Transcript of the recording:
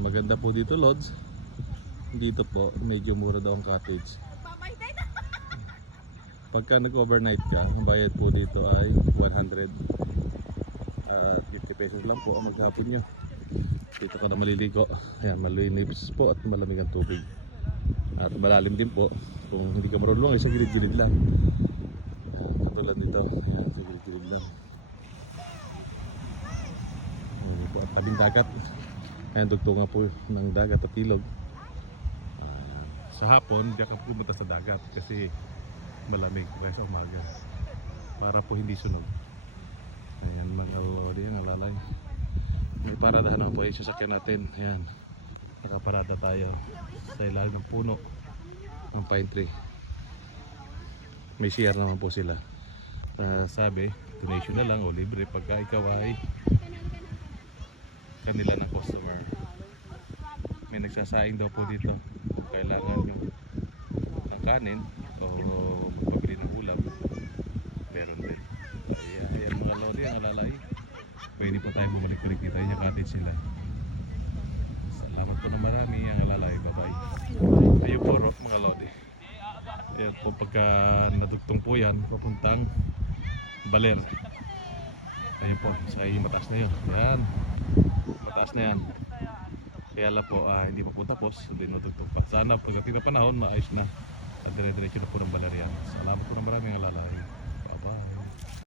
Maganda po dito, Lods. Dito po, medyo mura daw ang cottage. Pagka nag-overnight ka, ang bayad po dito ay 100 at 50 pesos lang po ang maghapon nyo. Dito ka na maliligo. Ayan, malinis po at malamig ang tubig. At malalim din po. Kung hindi ka marunong, ay sa gilid-gilid lang. Katulad nito, ayan, sa gilid-gilid lang. Ayan po, at tabing dagat. Ayan, dugtungan po ng dagat at ilog. Sa hapon, diyan ka pumunta sa dagat kasi malamig kaya sa umaga para po hindi sunog. Ayan mga lodi, ang alalay. May paradahan naman po yung sasakyan natin. Ayan, nakaparada tayo sa ilalim ng puno ng pine tree. May CR naman po sila. Sabi, donation na lang o libre pagka ikaw ay kanila ng customer. May nagsasaing daw po dito kung kailangan nyo ng kanin o magpabili ng ulam, meron din. Ayan mga lodi, ang alalay. Pwede pa tayo bumalik-balik dito. Yung cottage sila. Salamat po na marami ang alalay. Bye bye. Ayun po mga lodi. Ayan po, pagka nadugtong po yan, papuntang Baler. Ayan po, sa mataas na yun. Ayan, mataas na yan. Kaya lang po, hindi pa po tapos. Hindi nadugtong pa. Sana pagdating na panahon, maayos na. At dire-diretso na po ng Baler yan. Salamat po na marami ang alalay.